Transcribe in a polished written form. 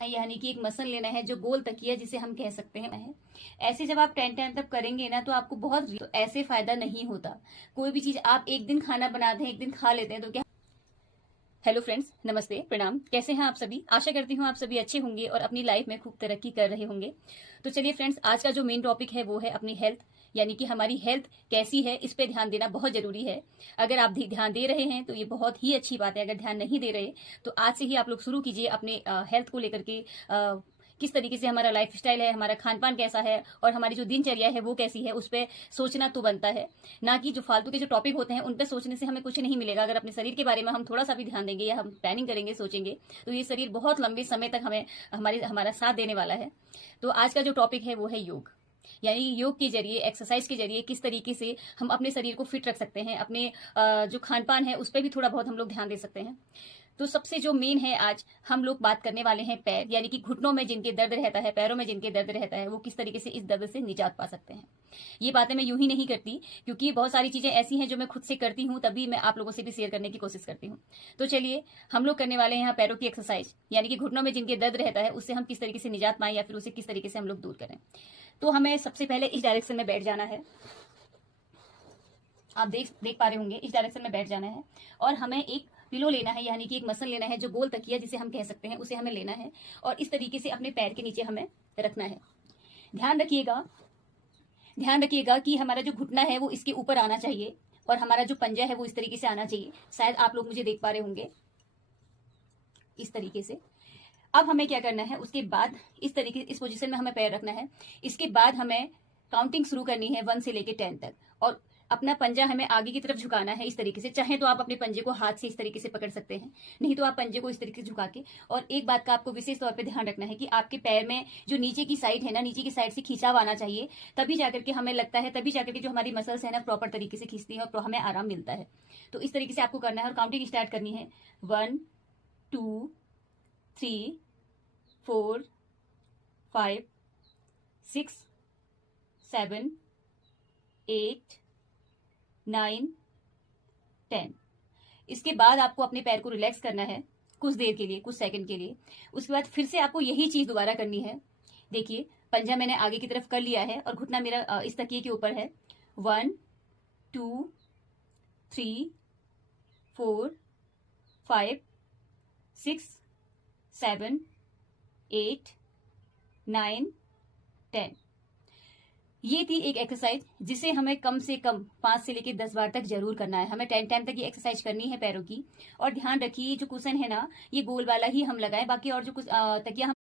यानी कि एक मसल लेना है जो गोल तकिया जिसे हम कह सकते हैं। ऐसे जब आप 10 तक करेंगे ना तो आपको बहुत तो ऐसे फायदा नहीं होता। कोई भी चीज आप एक दिन खाना बनाते हैं, एक दिन खा लेते हैं तो क्या। हेलो फ्रेंड्स, नमस्ते, प्रणाम। कैसे हैं आप सभी? आशा करती हूँ आप सभी अच्छे होंगे और अपनी लाइफ में खूब तरक्की कर रहे होंगे। तो चलिए फ्रेंड्स, आज का जो मेन टॉपिक है वो है अपनी हेल्थ, यानी कि हमारी हेल्थ कैसी है, इस पे ध्यान देना बहुत जरूरी है। अगर आप ध्यान दे रहे हैं तो ये बहुत ही अच्छी बात है। अगर ध्यान नहीं दे रहे तो आज से ही आप लोग शुरू कीजिए अपने हेल्थ को लेकर के। किस तरीके से हमारा लाइफ स्टाइल है, हमारा खान पान कैसा है और हमारी जो दिनचर्या है वो कैसी है, उस पर सोचना तो बनता है। ना कि जो फालतू के जो टॉपिक होते हैं उन पर सोचने से हमें कुछ नहीं मिलेगा। अगर अपने शरीर के बारे में हम थोड़ा सा भी ध्यान देंगे या हम प्लानिंग करेंगे, सोचेंगे, तो ये शरीर बहुत लंबे समय तक हमें हमारा साथ देने वाला है। तो आज का जो टॉपिक है वो है योग, यानी योग के जरिए, एक्सरसाइज के जरिए किस तरीके से हम अपने शरीर को फिट रख सकते हैं। अपने जो खान पान है उस पर भी थोड़ा बहुत हम लोग ध्यान दे सकते हैं। तो सबसे जो मेन है, आज हम लोग बात करने वाले हैं पैर, यानी कि घुटनों में जिनके दर्द रहता है, पैरों में जिनके दर्द रहता है, वो किस तरीके से इस दर्द से निजात पा सकते हैं। ये बातें मैं यूं ही नहीं करती, क्योंकि बहुत सारी चीजें ऐसी हैं जो मैं खुद से करती हूँ, तभी मैं आप लोगों से भी शेयर करने की कोशिश करती हूँ। तो चलिए, हम लोग करने वाले हैं यहाँ पैरों की एक्सरसाइज, यानी कि घुटनों में जिनके दर्द रहता है उससे हम किस तरीके से निजात पाएं या फिर उसे किस तरीके से हम लोग दूर करें। तो हमें सबसे पहले इस डायरेक्शन में बैठ जाना है। आप देख पा रहे होंगे, इस डायरेक्शन में बैठ जाना है और हमें एक पिलो लेना है, यानी कि एक मसल लेना है जो गोल तकिया जिसे हम कह सकते हैं, उसे हमें लेना है और इस तरीके से अपने पैर के नीचे हमें रखना है। ध्यान रखिएगा, ध्यान रखिएगा कि हमारा जो घुटना है वो इसके ऊपर आना चाहिए और हमारा जो पंजा है वो इस तरीके से आना चाहिए। शायद आप लोग मुझे देख पा रहे होंगे, इस तरीके से। अब हमें क्या करना है, उसके बाद इस तरीके, इस पोजीशन में हमें पैर रखना है। इसके बाद हमें काउंटिंग शुरू करनी है 1 से लेके 10 तक और अपना पंजा हमें आगे की तरफ झुकाना है इस तरीके से। चाहे तो आप अपने पंजे को हाथ से इस तरीके से पकड़ सकते हैं, नहीं तो आप पंजे को इस तरीके से झुका के। और एक बात का आपको विशेष तौर पे ध्यान रखना है कि आपके पैर में जो नीचे की साइड है ना, नीचे की साइड से खिंचाव आना चाहिए, तभी जाकर के हमें लगता है, तभी जाकर के जो हमारी मसल्स है ना प्रॉपर तरीके से खींचती है और हमें आराम मिलता है। तो इस तरीके से आपको करना है और काउंटिंग स्टार्ट करनी है। 1 2 3 4 5 6 7 8 9 10। इसके बाद आपको अपने पैर को रिलैक्स करना है कुछ देर के लिए, कुछ सेकंड के लिए। उसके बाद फिर से आपको यही चीज दोबारा करनी है। देखिए, पंजा मैंने आगे की तरफ कर लिया है और घुटना मेरा इस तकिए के ऊपर है। 1 2 3 4 5 6 7 8 9 10। ये थी एक एक्सरसाइज जिसे हमें कम से कम 5 से लेकर 10 बार तक जरूर करना है। हमें 10 टाइम तक ये एक्सरसाइज करनी है पैरों की। और ध्यान रखिए, जो कुशन है ना, ये गोल वाला ही हम लगाएं, बाकी और जो कुछ तकिया